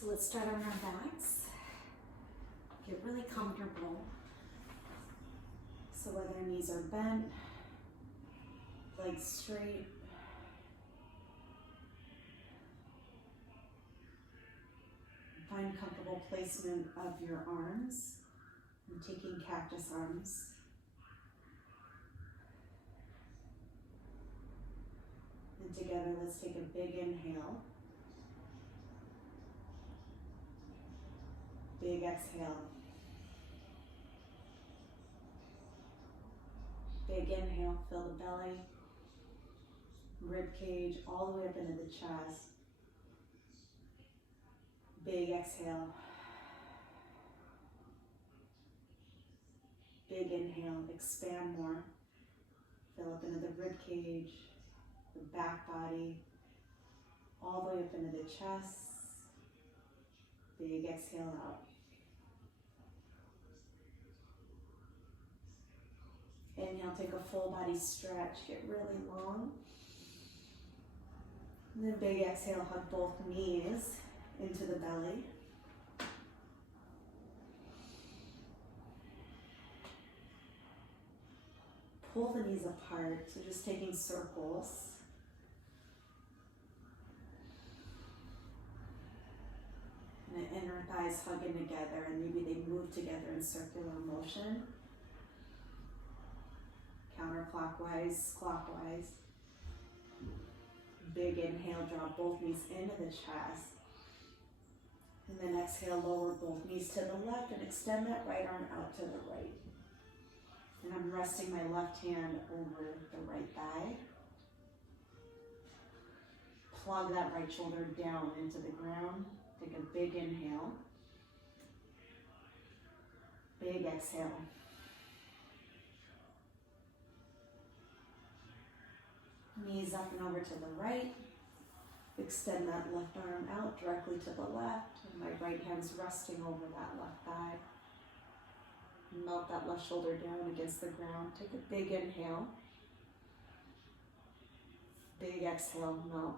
So let's start on our backs. Get really comfortable. So whether knees are bent, legs straight, find comfortable placement of your arms. I'm taking cactus arms. And together, let's take a big inhale. Big exhale. Big inhale, fill the belly, rib cage all the way up into the chest. Big exhale. Big inhale, expand more. Fill up into the rib cage, the back body, all the way up into the chest. Big exhale out. Inhale, take a full body stretch, get really long. And then big exhale, hug both knees into the belly. Pull the knees apart, so just taking circles. And the inner thighs hugging together, and maybe they move together in circular motion. Counterclockwise, clockwise. Big inhale, draw both knees into the chest. And then exhale, lower both knees to the left and extend that right arm out to the right. And I'm resting my left hand over the right thigh. Plug that right shoulder down into the ground. Take a big inhale. Big exhale. Knees up and over to the right. Extend that left arm out directly to the left. And my right hand's resting over that left thigh. Melt that left shoulder down against the ground. Take a big inhale. Big exhale, melt.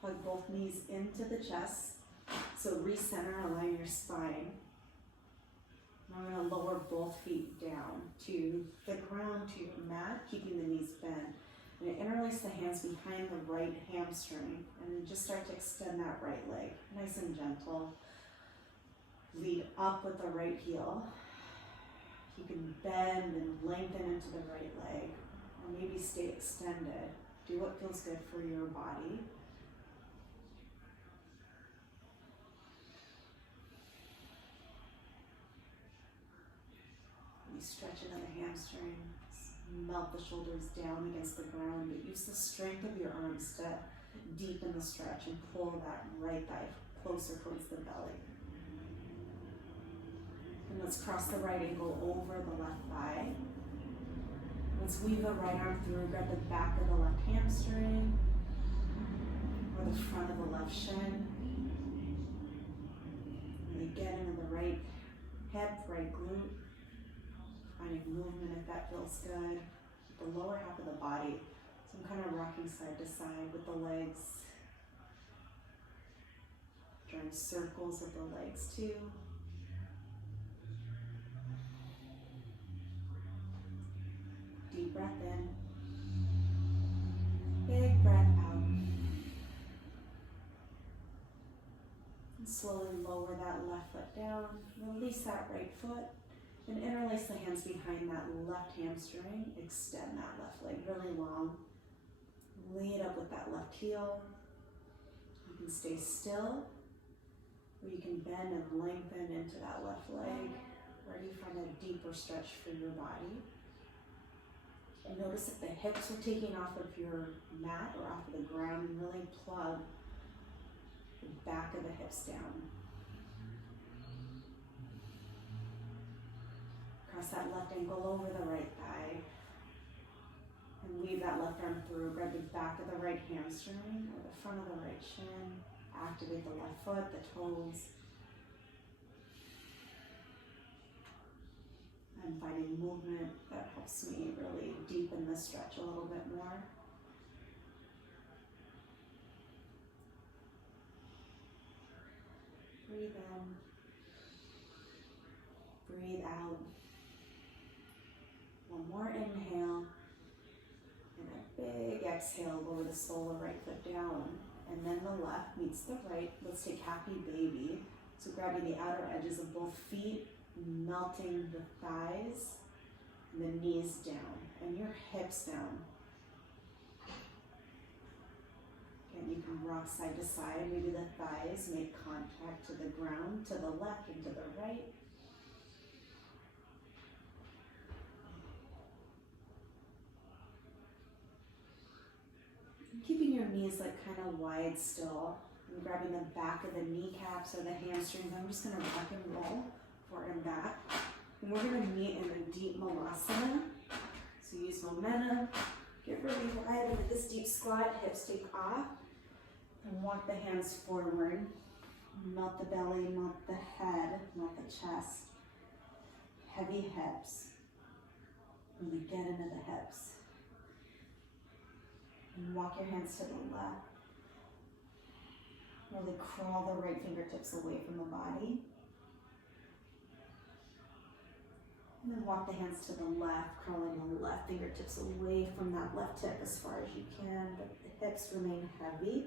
Hug both knees into the chest. So recenter, align your spine. Now I'm going to lower both feet down to the ground, to your mat, keeping the knees bent. And interlace the hands behind the right hamstring. And then just start to extend that right leg. Nice and gentle. Lead up with the right heel. You can bend and lengthen into the right leg. Or maybe stay extended. Do what feels good for your body. Stretch into the hamstrings, melt the shoulders down against the ground, but use the strength of your arms to deepen the stretch and pull that right thigh closer towards the belly. And let's cross the right ankle over the left thigh. Let's weave the right arm through, grab the back of the left hamstring or the front of the left shin. And then get into the right hip, right glute. Finding movement if that feels good. The lower half of the body. So I'm kind of rocking side to side with the legs. Drawing circles with the legs too. Deep breath in. Big breath out. And slowly lower that left foot down. Release that right foot. And interlace the hands behind that left hamstring. Extend that left leg really long. Lead up with that left heel. You can stay still, or you can bend and lengthen into that left leg. Where do you find a deeper stretch for your body? And notice if the hips are taking off of your mat or off of the ground, and really plug the back of the hips down. Cross that left ankle over the right thigh. And weave that left arm through. Grab the back of the right hamstring or the front of the right shin. Activate the left foot, the toes. I'm finding movement that helps me really deepen the stretch a little bit more. Breathe in. Breathe out. One more inhale. And a big exhale, lower the sole of right foot down. And then the left meets the right. Let's take happy baby. So grabbing the outer edges of both feet, melting the thighs, and the knees down, and your hips down. Again, you can rock side to side. Maybe the thighs make contact to the ground, to the left and to the right. Keeping your knees like kind of wide still. And grabbing the back of the kneecaps or the hamstrings. I'm just going to rock and roll forward and back. And we're going to meet in a deep malasana. So use momentum. Get really wide into this deep squat. Hips take off. And walk the hands forward. Melt the belly, melt the head, melt the chest. Heavy hips. Really get into the hips. And walk your hands to the left. Really crawl the right fingertips away from the body. And then walk the hands to the left, crawling the left fingertips away from that left hip as far as you can, but the hips remain heavy.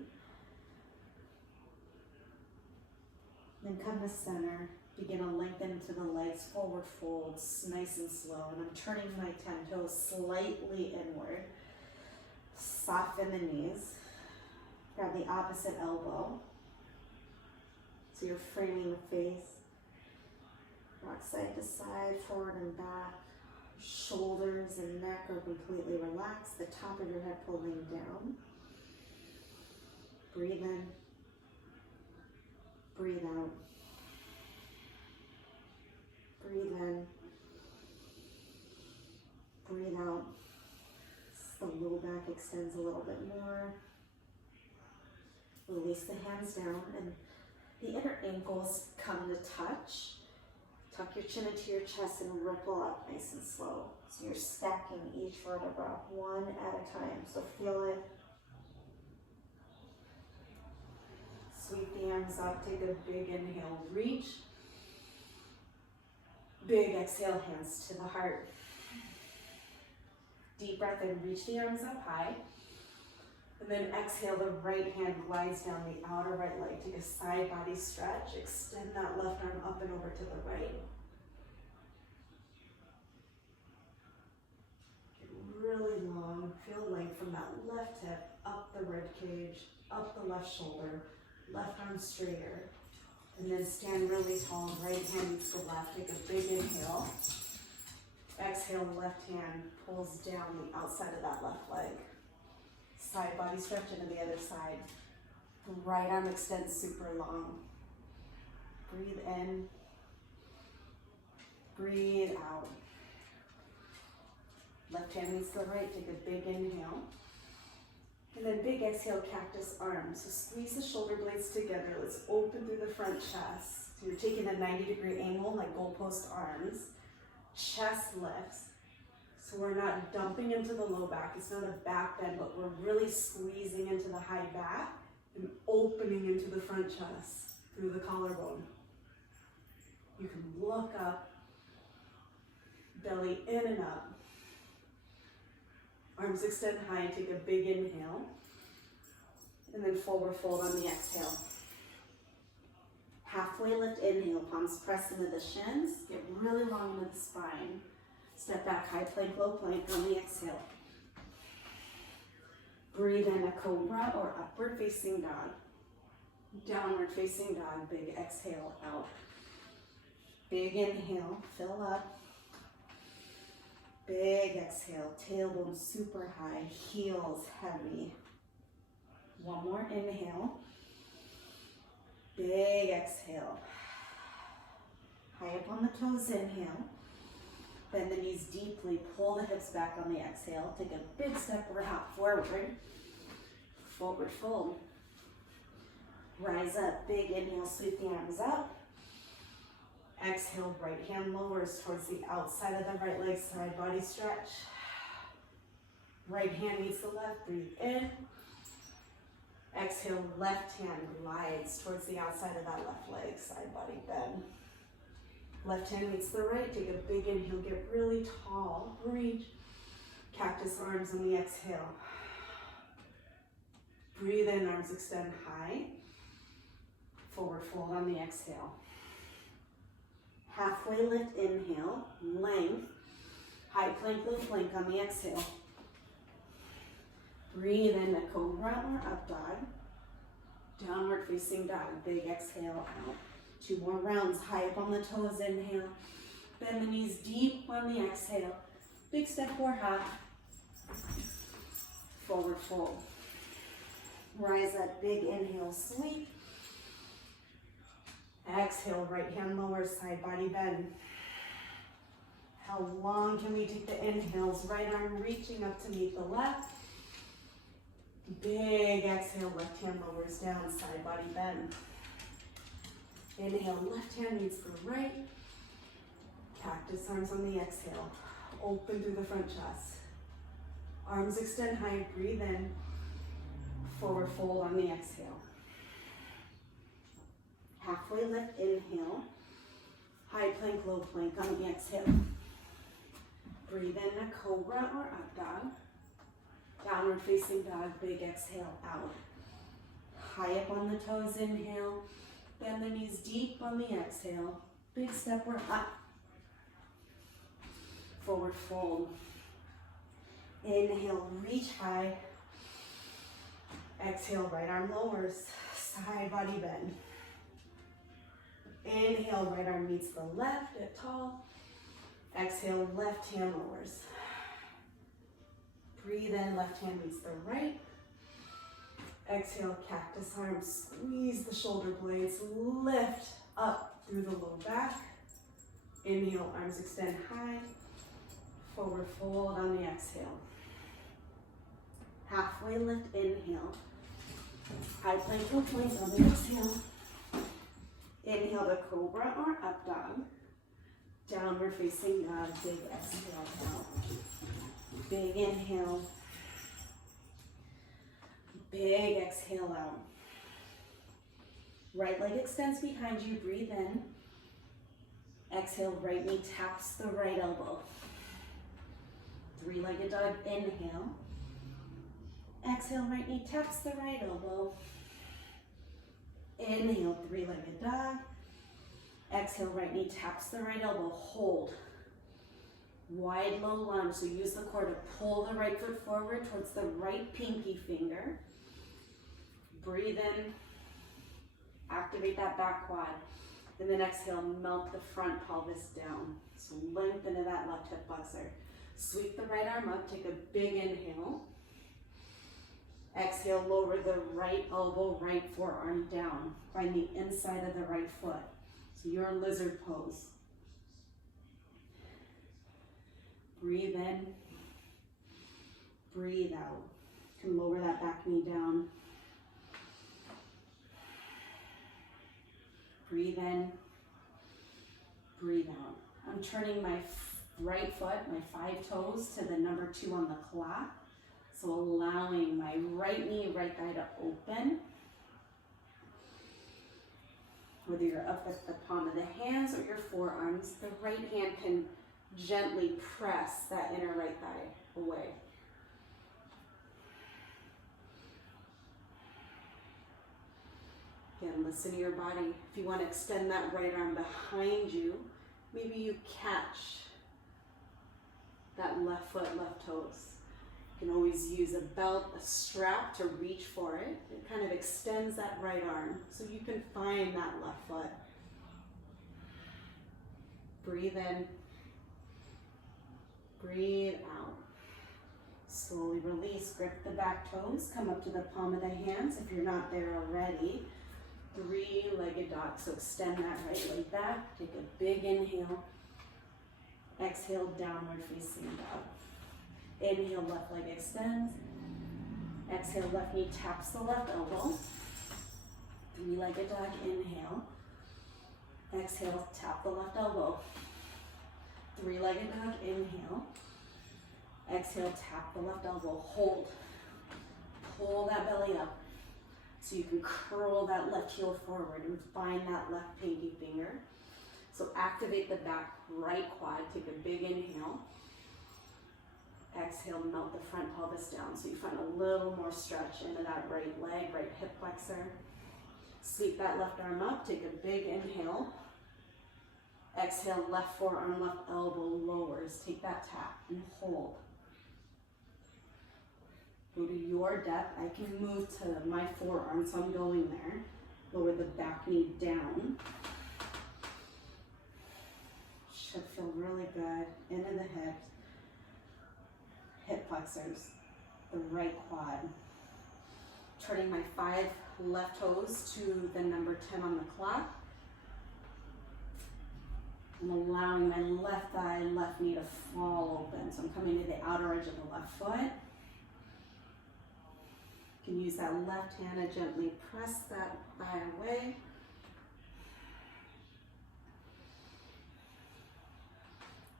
Then come to center. Begin to lengthen to the legs, forward folds, nice and slow. And I'm turning my 10 toes slightly inward. Soften the knees. Grab the opposite elbow. So you're framing the face. Rock side to side, forward and back. Shoulders and neck are completely relaxed. The top of your head pulling down. Breathe in. Breathe out. Breathe in. Breathe out. The low back extends a little bit more. Release the hands down and the inner ankles come to touch. Tuck your chin into your chest and ripple up nice and slow. So you're stacking each vertebra one at a time. So feel it. Sweep the arms up, take a big inhale, reach. Big exhale, hands to the heart. Deep breath in, reach the arms up high. And then exhale, the right hand glides down the outer right leg. Take a side body stretch. Extend that left arm up and over to the right. Get really long. Feel length from that left hip, up the rib cage, up the left shoulder, left arm straighter. And then stand really tall. Right hand meets the left. Take a big inhale. Exhale, left hand pulls down the outside of that left leg. Side body stretch into the other side. Right arm extends super long. Breathe in. Breathe out. Left hand meets the right. Take a big inhale. And then big exhale, cactus arms. So squeeze the shoulder blades together. Let's open through the front chest. So you're taking a 90-degree angle like goalpost arms. Chest lifts. So we're not dumping into the low back. It's not a back bend, but we're really squeezing into the high back and opening into the front chest through the collarbone. You can look up, belly in and up. Arms extend high, take a big inhale. And then forward fold on the exhale. Halfway lift, inhale, palms press into the shins. Get really long into the spine. Step back, high plank, low plank on the exhale. Breathe in a cobra or upward facing dog. Downward facing dog, big exhale out. Big inhale, fill up. Big exhale, tailbone super high, heels heavy. One more inhale. Big exhale. High up on the toes, inhale. Bend the knees deeply, pull the hips back on the exhale. Take a big step or hop forward. Forward fold. Rise up, big inhale, sweep the arms up. Exhale, right hand lowers towards the outside of the right leg, side body stretch. Right hand meets the left, breathe in. Exhale, left hand glides towards the outside of that left leg, side body bend. Left hand meets the right, take a big inhale, get really tall, reach. Cactus arms on the exhale. Breathe in, arms extend high. Forward fold on the exhale. Halfway lift, inhale, length. High plank, low plank on the exhale. Breathe in, a cobra or up dog. Downward facing dog, big exhale out. 2 more rounds, high up on the toes, inhale. Bend the knees deep on the exhale. Big step or hop. Forward fold. Rise up, big inhale, sweep. Exhale, right hand lowers, side body bend. How long can we take the inhales? Right arm reaching up to meet the left. Big exhale, left hand lowers down, side body bend. Inhale, left hand meets the right. Cactus arms on the exhale. Open through the front chest. Arms extend high, breathe in. Forward fold on the exhale. Halfway lift, inhale. High plank, low plank on the exhale. Breathe in, a cobra or up dog. Downward facing dog, big exhale out. High up on the toes, inhale. Bend the knees deep on the exhale. Big step or up. Forward fold. Inhale, reach high. Exhale, right arm lowers. Side body bend. Inhale, right arm meets the left, get tall. Exhale, left hand lowers. Breathe in, left hand meets the right. Exhale, cactus arms, squeeze the shoulder blades, lift up through the low back. Inhale, arms extend high. Forward fold on the exhale. Halfway lift, inhale. High plank, low plank on the exhale. Inhale to cobra or up dog. Downward facing dog, big exhale out. Big inhale. Big exhale out. Right leg extends behind you, breathe in. Exhale, right knee taps the right elbow. 3-legged dog, inhale. Exhale, right knee taps the right elbow. Inhale, 3-legged dog. Exhale, right knee taps the right elbow, hold. Wide low lunge, so use the core to pull the right foot forward towards the right pinky finger. Breathe in, activate that back quad. And then exhale, melt the front pelvis down. So lengthen into that left hip flexor. Sweep the right arm up, take a big inhale. Exhale, lower the right elbow, right forearm down. Find the inside of the right foot. So you're in lizard pose. Breathe in, breathe out. You can lower that back knee down. Breathe in, breathe out. I'm turning my right foot, my 5 toes, to the number 2 on the clock. So allowing my right knee, right thigh to open. Whether you're up at the palm of the hands or your forearms, the right hand can gently press that inner right thigh away. Again, listen to your body. If you want to extend that right arm behind you, maybe you catch that left foot, left toes. You can always use a belt, a strap to reach for it. It kind of extends that right arm so you can find that left foot. Breathe in, breathe out. Slowly release, grip the back toes, come up to the palm of the hands if you're not there already. 3-legged dog, so extend that right leg back, take a big inhale. Exhale, downward facing dog. Inhale, left leg extends. Exhale, left knee taps the left elbow. 3-legged dog, inhale. Exhale, tap the left elbow. 3-legged dog, inhale. Exhale, tap the left elbow, hold. Pull that belly up. So you can curl that left heel forward and find that left pinky finger. So activate the back right quad, take a big inhale. Exhale, melt the front pelvis down so you find a little more stretch into that right leg, right hip flexor. Sweep that left arm up, take a big inhale. Exhale, left forearm, left elbow lowers. Take that tap and hold. Go to your depth. I can move to my forearm, so I'm going there. Lower the back knee down. Should feel really good. Into the hips. Hip flexors. The right quad. Turning my 5 left toes to the number 10 on the clock. I'm allowing my left thigh, left knee to fall open. So I'm coming to the outer edge of the left foot. You can use that left hand to gently press that thigh away.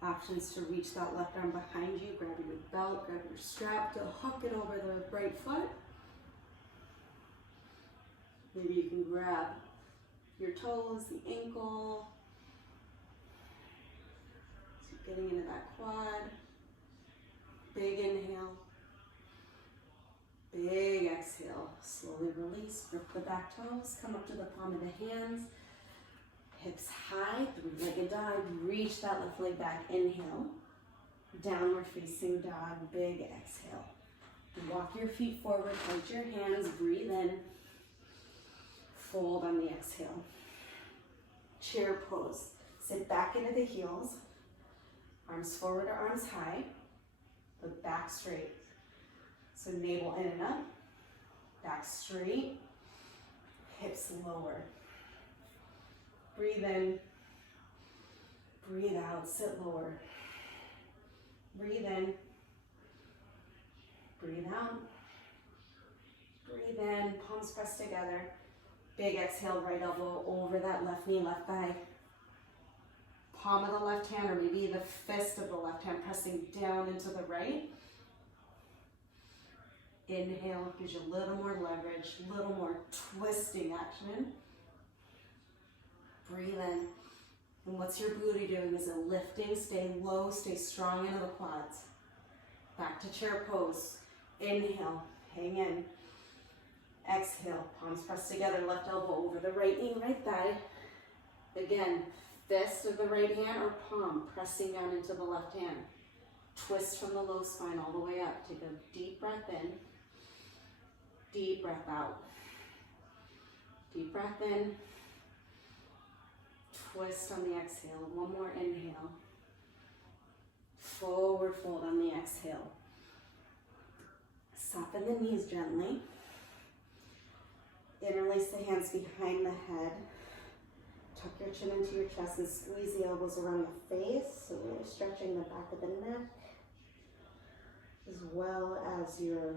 Options to reach that left arm behind you, grab your belt, grab your strap to hook it over the right foot. Maybe you can grab your toes, the ankle. So getting into that quad. Big inhale. Big exhale. Slowly release. Grip the back toes. Come up to the palm of the hands. Hips high. 3-legged dog. Reach that left leg back. Inhale. Downward facing dog. Big exhale. Walk your feet forward. Hold your hands. Breathe in. Fold on the exhale. Chair pose. Sit back into the heels. Arms forward or arms high. Look back straight. So navel in and up. Back straight. Hips lower. Breathe in. Breathe out. Sit lower. Breathe in. Breathe out. Breathe in. Palms pressed together. Big exhale, right elbow over that left knee, left thigh. Palm of the left hand, or maybe the fist of the left hand pressing down into the right. Inhale, gives you a little more leverage, a little more twisting action. Breathe in. And what's your booty doing? Is it lifting? Stay low, stay strong into the quads. Back to chair pose. Inhale, hang in. Exhale, palms pressed together, left elbow over the right knee, right thigh. Again, fist of the right hand or palm pressing down into the left hand. Twist from the low spine all the way up. Take a deep breath in, deep breath out. Deep breath in, twist on the exhale. One more inhale. Forward fold on the exhale. Soften the knees gently. Interlace the hands behind the head. Tuck your chin into your chest and squeeze the elbows around the face. So really stretching the back of the neck as well as your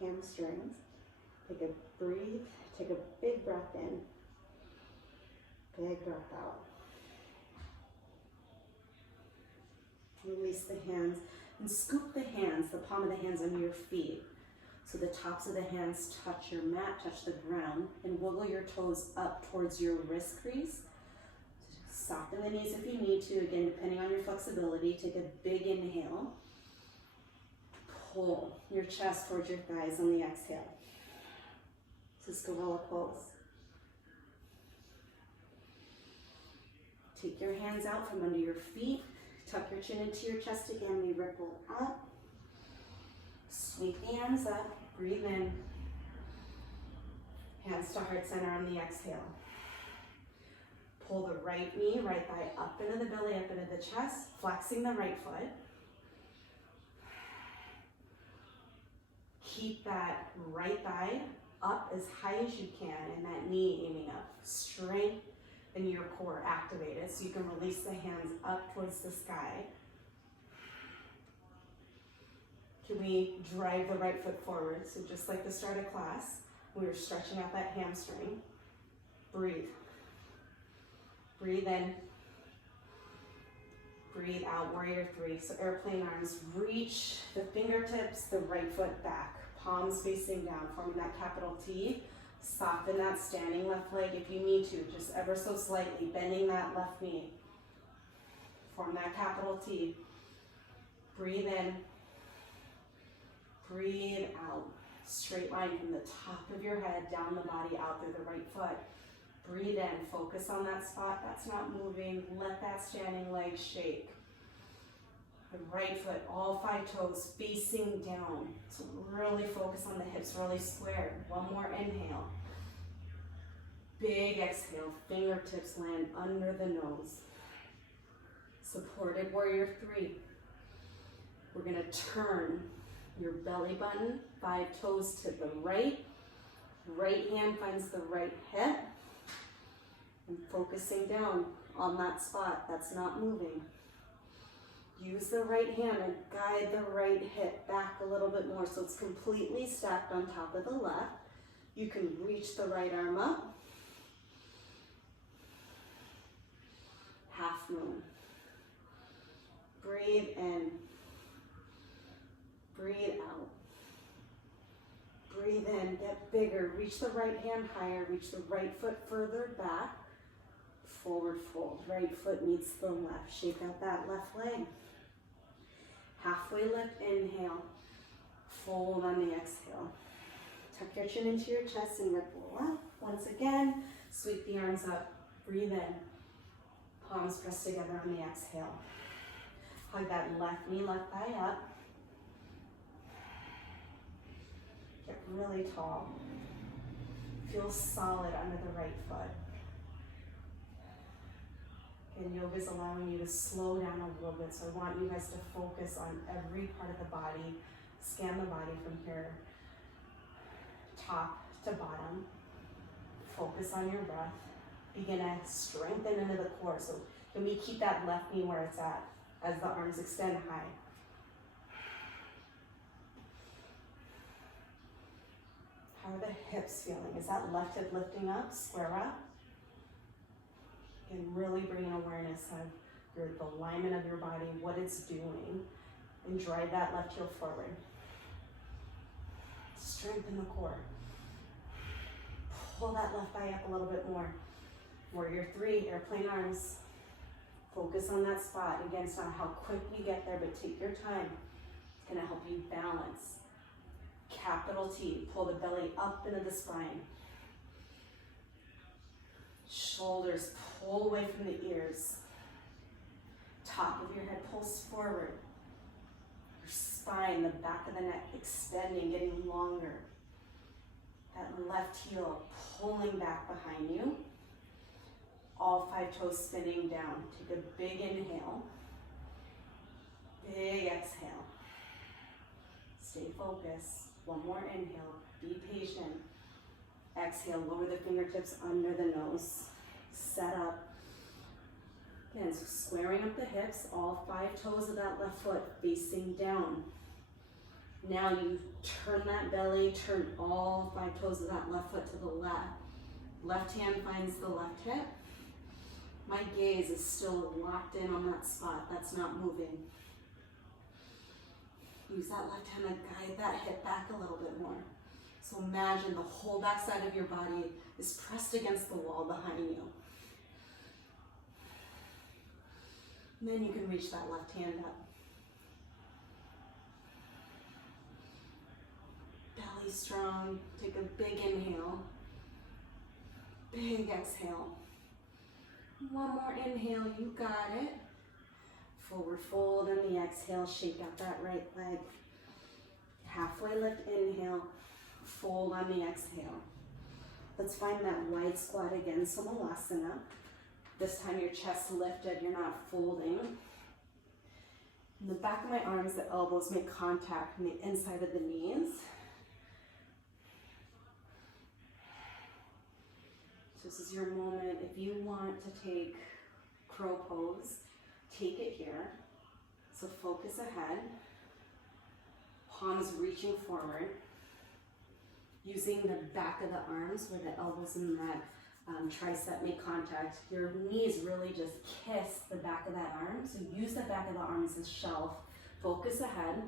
hamstrings. Take a breathe. Take a big breath in. Big breath out. Release the hands and scoop the hands, the palm of the hands under your feet. So the tops of the hands touch your mat, touch the ground, and wiggle your toes up towards your wrist crease. Soften the knees if you need to. Again, depending on your flexibility, take a big inhale. Pull your chest towards your thighs on the exhale. Gorilla pose. Take your hands out from under your feet. Tuck your chin into your chest again. We ripple up. Sweep the arms up. Breathe in. Hands to heart center on the exhale. Pull the right knee, right thigh up into the belly, up into the chest, flexing the right foot. Keep that right thigh up as high as you can and that knee aiming up. Strength in your core activated so you can release the hands up towards the sky. Can we drive the right foot forward? So just like the start of class, we were stretching out that hamstring. Breathe. Breathe in. Breathe out, warrior three. So airplane arms, reach the fingertips, the right foot back. Palms facing down, forming that capital T. Soften that standing left leg if you need to, just ever so slightly, bending that left knee. Form that capital T. Breathe in. Breathe out. Straight line from the top of your head, down the body, out through the right foot. Breathe in. Focus on that spot that's not moving. Let that standing leg shake. The right foot, all 5 toes facing down. So really focus on the hips, really square. One more inhale. Big exhale, fingertips land under the nose. Supported warrior 3. We're gonna turn your belly button, 5 toes to the right. Right hand finds the right hip. And focusing down on that spot that's not moving. Use the right hand and guide the right hip back a little bit more so it's completely stacked on top of the left. You can reach the right arm up. Half moon. Breathe in. Breathe out. Breathe in, get bigger. Reach the right hand higher. Reach the right foot further back. Forward fold. Right foot meets the left. Shake out that left leg. Halfway lift, inhale. Fold on the exhale. Tuck your chin into your chest and ripple up. Once again, sweep the arms up. Breathe in. Palms pressed together on the exhale. Hug that left knee, left thigh up. Get really tall. Feel solid under the right foot. And yoga is allowing you to slow down a little bit, so I want you guys to focus on every part of the body. Scan the body from here, top to bottom. Focus on your breath. Begin to strengthen into the core. So can we keep that left knee where it's at as the arms extend high? How are the hips feeling? Is that left hip lifting up, square up? And really bring awareness of the alignment of your body, what it's doing, and drive that left heel forward. Strengthen the core. Pull that left thigh up a little bit more. Warrior 3, airplane arms. Focus on that spot. Again, it's not how quick you get there, but take your time. It's gonna help you balance. Capital T, pull the belly up into the spine. Shoulders pull away from the ears. Top of your head pulls forward. Your spine, the back of the neck extending, getting longer. That left heel pulling back behind you. All 5 toes spinning down. Take a big inhale. Big exhale. Stay focused. One more inhale. Be patient. Exhale, lower the fingertips under the nose. Set up. Again, so squaring up the hips, all 5 toes of that left foot facing down. Now you turn that belly, turn all 5 toes of that left foot to the left. Left hand finds the left hip. My gaze is still locked in on that spot. That's not moving. Use that left hand to guide that hip back a little bit more. So imagine the whole back side of your body is pressed against the wall behind you. And then you can reach that left hand up. Belly strong. Take a big inhale. Big exhale. One more inhale, you got it. Forward fold on the exhale, shake out that right leg. Halfway lift, inhale. Fold on the exhale. Let's find that wide squat again, Samalasana. This time your chest lifted, you're not folding. In the back of my arms, the elbows make contact on the inside of the knees. So this is your moment. If you want to take crow pose, take it here. So focus ahead. Palms reaching forward. Using the back of the arms where the elbows and that tricep make contact. Your knees really just kiss the back of that arm. So use the back of the arm as a shelf. Focus ahead.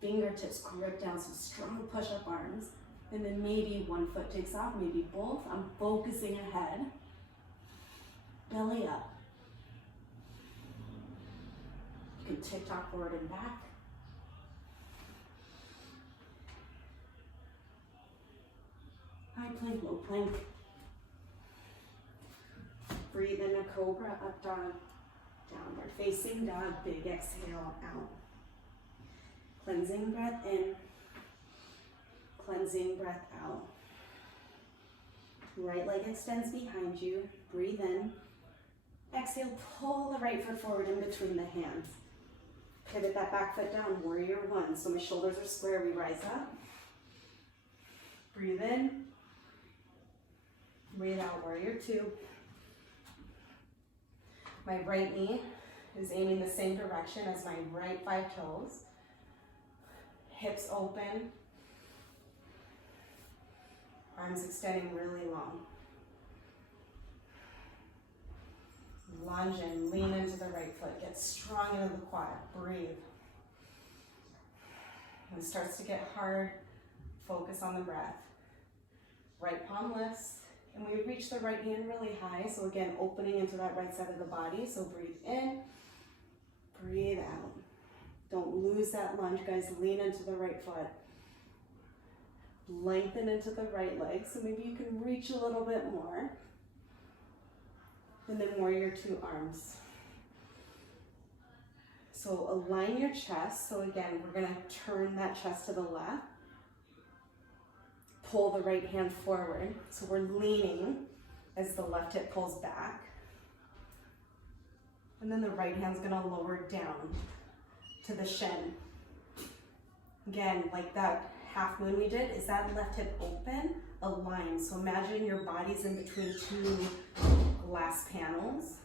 Fingertips grip down, so strong push-up arms. And then maybe one foot takes off, maybe both. I'm focusing ahead. Belly up. You can tick-tock forward and back. High plank, low plank. Breathe in a cobra, up dog, downward facing dog, big exhale out. Cleansing breath in, cleansing breath out. Right leg extends behind you, breathe in. Exhale, pull the right foot forward in between the hands. Pivot that back foot down, warrior one. So my shoulders are square, we rise up. Breathe in. Breathe out, warrior two. My right knee is aiming the same direction as my right 5 toes. Hips open. Arms extending really long. Lunge in, lean into the right foot. Get strong into the quad. Breathe. When it starts to get hard, focus on the breath. Right palm lifts. And we reach the right hand really high. So again, opening into that right side of the body. So breathe in, breathe out. Don't lose that lunge, guys. Lean into the right foot. Lengthen into the right leg. So maybe you can reach a little bit more. And then warrior two arms. So align your chest. So again, we're gonna turn that chest to the left. Pull the right hand forward. So we're leaning as the left hip pulls back. And then the right hand's gonna lower down to the shin. Again, like that half moon we did, is that left hip open? Align. So imagine your body's in between two glass panels.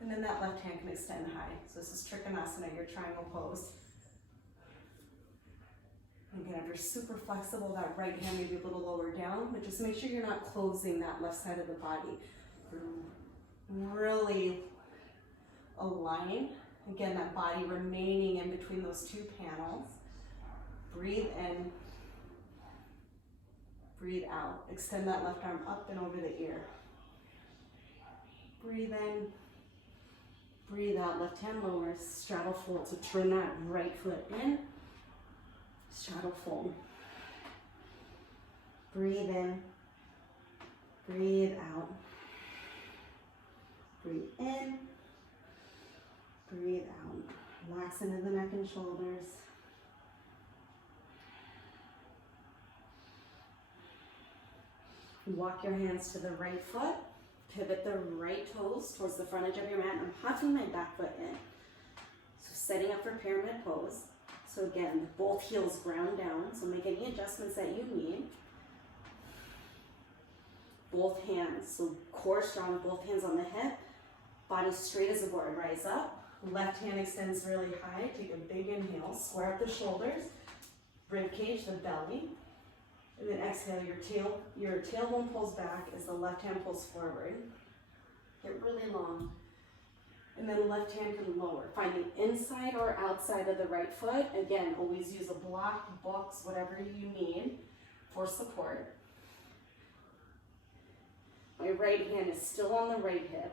And then that left hand can extend high. So this is Trikonasana, your triangle pose. Again, if you're super flexible, that right hand may be a little lower down, but just make sure you're not closing that left side of the body. Really align. Again, that body remaining in between those two panels. Breathe in. Breathe out. Extend that left arm up and over the ear. Breathe in. Breathe out. Left hand lowers. Straddle fold. So turn that right foot in. Straddle fold. Breathe in. Breathe out. Breathe in. Breathe out. Relax into the neck and shoulders. Walk your hands to the right foot. Pivot the right toes towards the front edge of your mat. I'm huffing my back foot in. So setting up for pyramid pose. So again, both heels ground down. So make any adjustments that you need. Both hands, so core strong, both hands on the hip. Body straight as a board, rise up. Left hand extends really high. Take a big inhale, square up the shoulders. Rib cage, the belly. And then exhale, your tailbone pulls back as the left hand pulls forward. Get really long. And then left hand can lower. Find the inside or outside of the right foot. Again, always use a block, books, whatever you need for support. My right hand is still on the right hip.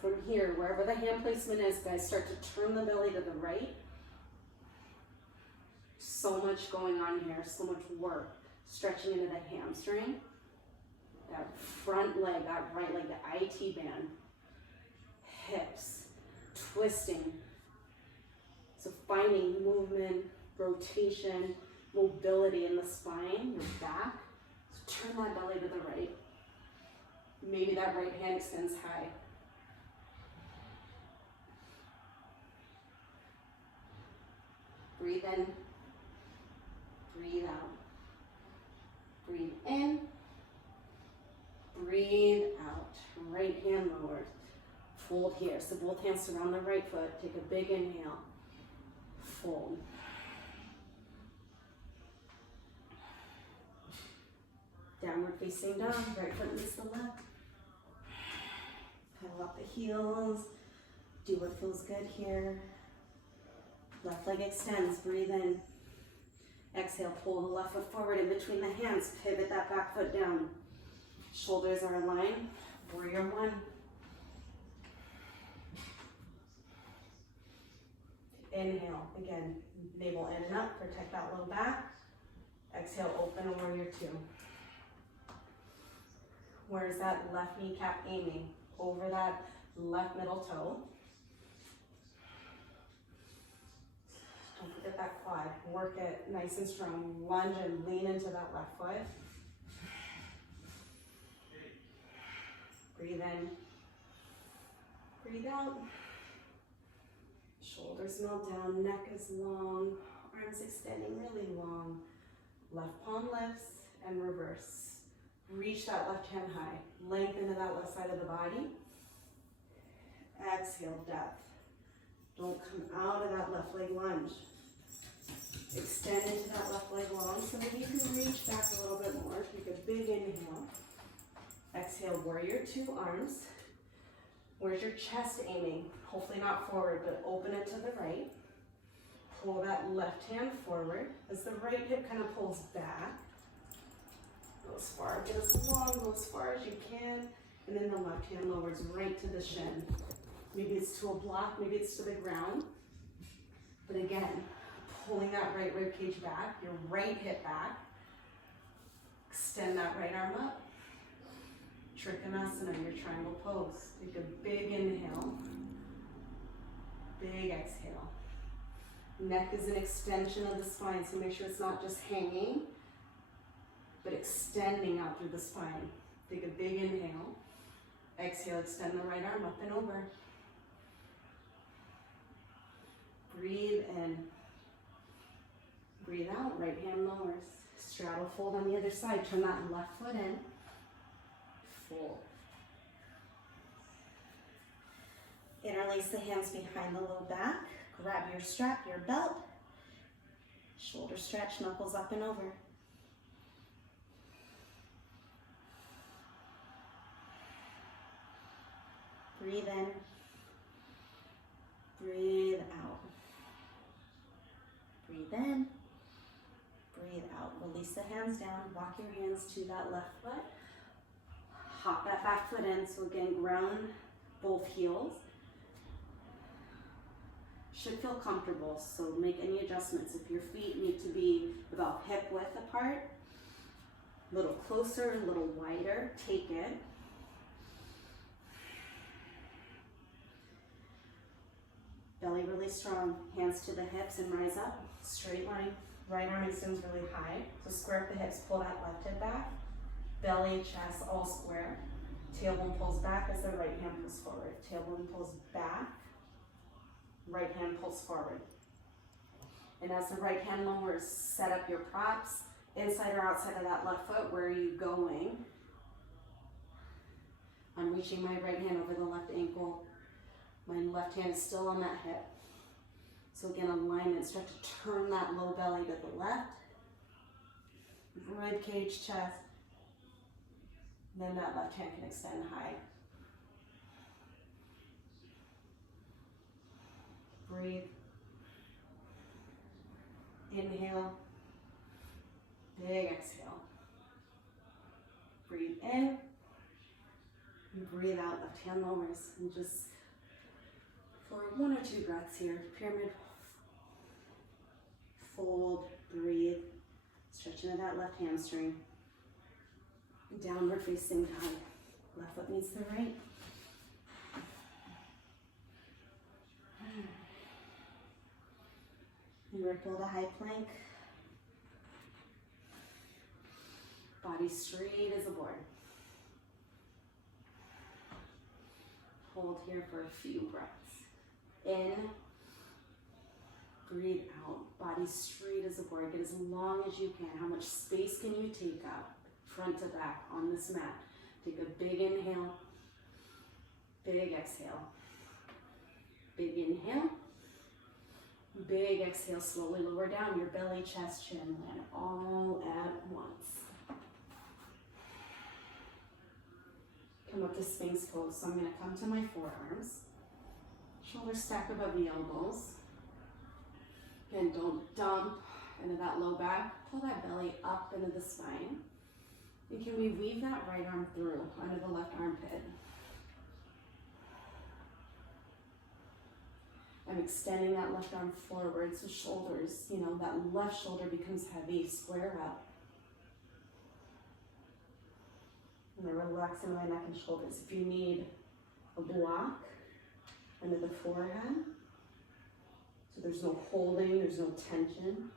From here, wherever the hand placement is, guys, start to turn the belly to the right. So much going on here, so much work. Stretching into the hamstring, that front leg, that right leg, the IT band, hips, twisting. So finding movement, rotation, mobility in the spine, your back. So turn that belly to the right. Maybe that right hand extends high. Breathe in. Breathe out. Breathe in. Breathe out. Right hand lowered. Fold here. So both hands surround the right foot. Take a big inhale. Fold. Downward facing dog. Right foot meets the left. Pedal up the heels. Do what feels good here. Left leg extends. Breathe in. Exhale, pull the left foot forward in between the hands. Pivot that back foot down. Shoulders are aligned. Warrior one. Inhale, again, navel in and up, protect that low back. Exhale, open warrior two. Where's that left kneecap aiming? Over that left middle toe. Don't forget that quad. Work it nice and strong. Lunge and lean into that left foot. Breathe in. Breathe out. Shoulders melt down, neck is long, arms extending really long. Left palm lifts and reverse. Reach that left hand high. Lengthen to that left side of the body. Exhale, depth. Don't come out of that left leg lunge. Extend into that left leg long so that you can reach back a little bit more. Take a big inhale. Exhale, warrior two, arms. Where's your chest aiming? Hopefully not forward, but open it to the right. Pull that left hand forward as the right hip kind of pulls back. Go as far, get as long, go as far as you can. And then the left hand lowers right to the shin. Maybe it's to a block, maybe it's to the ground. But again, pulling that right rib cage back, your right hip back. Extend that right arm up. Trikonasana, your triangle pose. Take a big inhale, big exhale. Neck is an extension of the spine, so make sure it's not just hanging, but extending out through the spine. Take a big inhale. Exhale, extend the right arm up and over. Breathe in. Breathe out, right hand lowers. Straddle fold on the other side. Turn that left foot in. Fold. Interlace the hands behind the low back. Grab your strap, your belt. Shoulder stretch, knuckles up and over. Breathe in. Breathe out. Breathe in. Breathe out. Release the hands down. Walk your hands to that left foot. Hop that back foot in. So again, ground both heels. Should feel comfortable, so make any adjustments. If your feet need to be about hip width apart, a little closer, a little wider, take it. Belly really strong, hands to the hips and rise up, straight line. Right arm extends really high, so square up the hips, pull that left hip back. Belly, chest, all square. Tailbone pulls back as the right hand pulls forward. Tailbone pulls back. Right hand pulls forward. And as the right hand lowers, set up your props, inside or outside of that left foot. Where are you going? I'm reaching my right hand over the left ankle. My left hand is still on that hip. So again, alignment, start to turn that low belly to the left. Rib cage, chest. Then that left hand can extend high. Breathe. Inhale. Big exhale. Breathe in. And breathe out. Left hand lowers. And just for 1 or 2 breaths here. Pyramid. Fold. Breathe. Stretch into that left hamstring. Downward facing dog. Left foot meets the right. Ripple to high plank. Body straight as a board. Hold here for a few breaths. In. Breathe out. Body straight as a board. Get as long as you can. How much space can you take up? Front to back on this mat. Take a big inhale. Big exhale. Big inhale. Big exhale, slowly lower down your belly, chest, chin, land all at once. Come up to Sphinx pose. So I'm going to come to my forearms. Shoulders stack above the elbows. Again, don't dump into that low back. Pull that belly up into the spine. And can we weave that right arm through under the left armpit? I'm extending that left arm forward, so shoulders, that left shoulder becomes heavy, square up. And then relax into my neck and shoulders. If you need a block under the forehead, so there's no holding, there's no tension,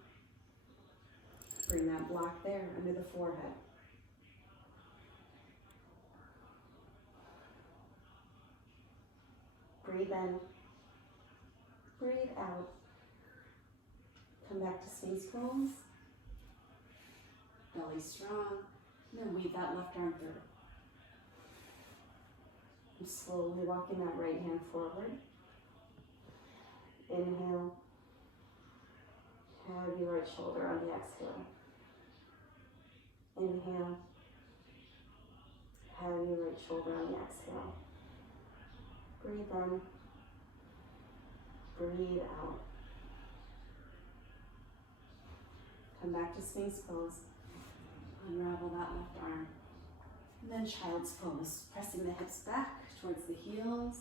bring that block there under the forehead. Breathe in, breathe out. Come back to space pose. Belly strong, and then weave that left arm through. I'm slowly walking that right hand forward. Inhale, heavy right shoulder on the exhale. Inhale, heavy right shoulder on the exhale. Breathe in, breathe out. Come back to space pose. Unravel that left arm. And then child's pose, pressing the hips back towards the heels.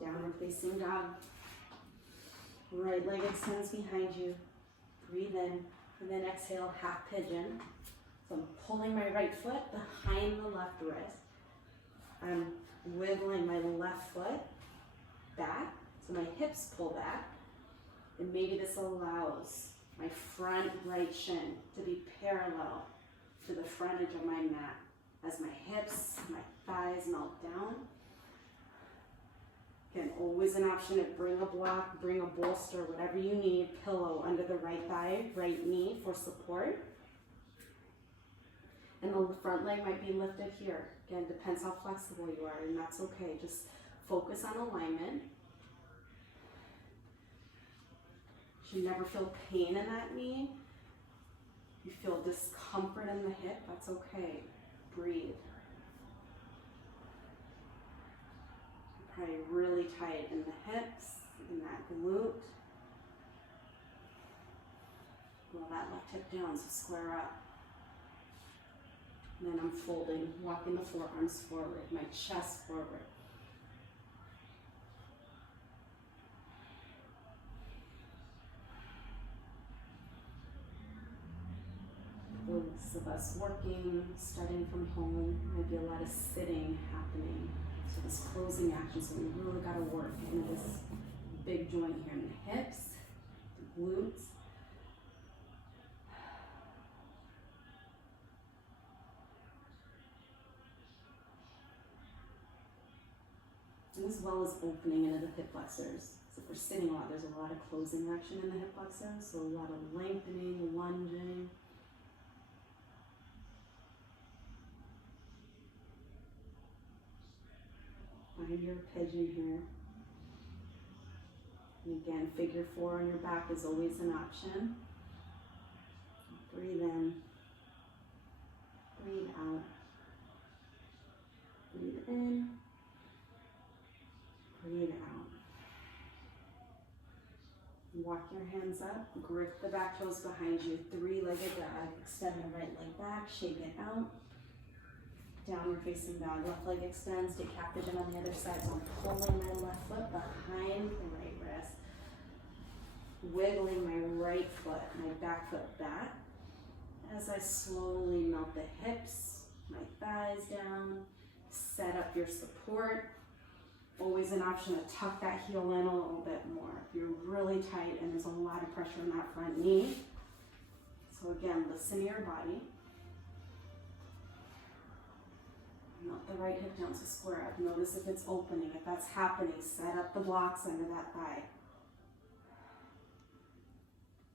Downward facing dog. Right leg extends behind you. Breathe in, and then exhale, half pigeon. So I'm pulling my right foot behind the left wrist. I'm wiggling my left foot back, so my hips pull back. And maybe this allows my front right shin to be parallel to the frontage of my mat as my hips, my thighs melt down. Again, always an option to bring a block, bring a bolster, whatever you need, pillow under the right thigh, right knee for support. And the front leg might be lifted here. Again, depends how flexible you are, and that's okay. Just focus on alignment. You never feel pain in that knee. You feel discomfort in the hip, that's okay. Breathe. Probably really tight in the hips, in that glute. Roll that left hip down, so square up. And then I'm folding, walking the forearms forward, my chest forward. Those of us working, studying from home, might be a lot of sitting happening. So this closing action, so we really got to work into this big joint here in the hips, the glutes. And as well as opening into the hip flexors. So if we're sitting a lot, there's a lot of closing action in the hip flexors, so a lot of lengthening, lunging. Find your pigeon here. And again, figure 4 on your back is always an option. Breathe in. Breathe out. Breathe in. Breathe out. Walk your hands up. Grip the back toes behind you. 3-legged dog. Extend the right leg back. Shake it out. Downward facing dog, left leg extends, take half pigeon on the other side. So I'm pulling my left foot behind the right wrist, wiggling my right foot, my back foot back. As I slowly melt the hips, my thighs down, set up your support. Always an option to tuck that heel in a little bit more. If you're really tight and there's a lot of pressure in that front knee. So again, listen to your body. Melt the right hip down to square up. Notice if it's opening. If that's happening, set up the blocks under that thigh.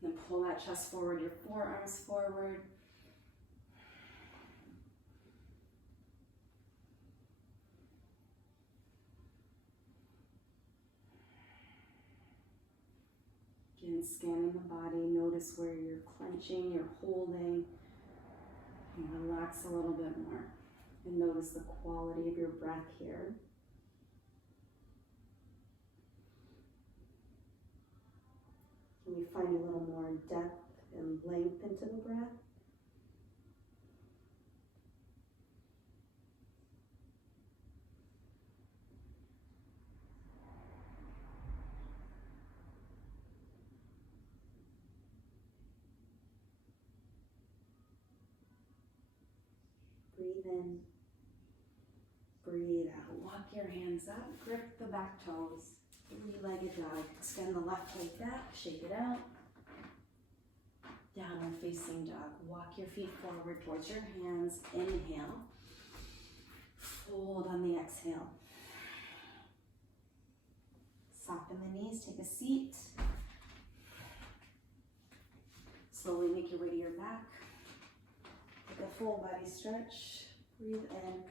Then pull that chest forward, your forearms forward. Again, scanning the body. Notice where you're clenching, you're holding. And relax a little bit more. And notice the quality of your breath here. you find a little more depth and length into the breath. Breathe in, breathe out. Walk your hands up, grip the back toes. Three-legged dog. Extend the left leg back, shake it out. Downward facing dog. Walk your feet forward towards your hands. Inhale. Fold on the exhale. Soften the knees, take a seat. Slowly make your way to your back. Take a full body stretch. Breathe in.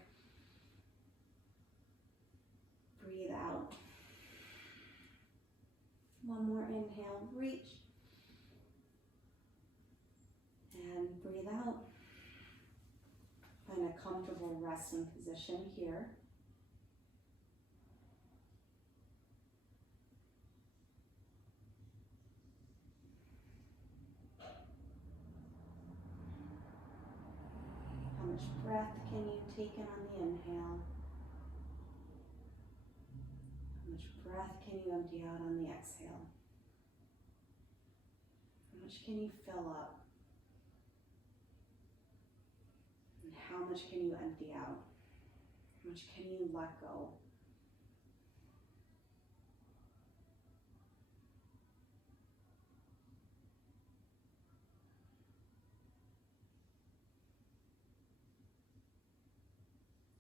Breathe out. One more inhale, reach. And breathe out. Find a comfortable resting position here. How much breath can you take in on the inhale? How much breath can you empty out on the exhale? How much can you fill up? And how much can you empty out? How much can you let go?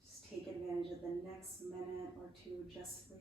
Just take advantage of the next minute or two just for you.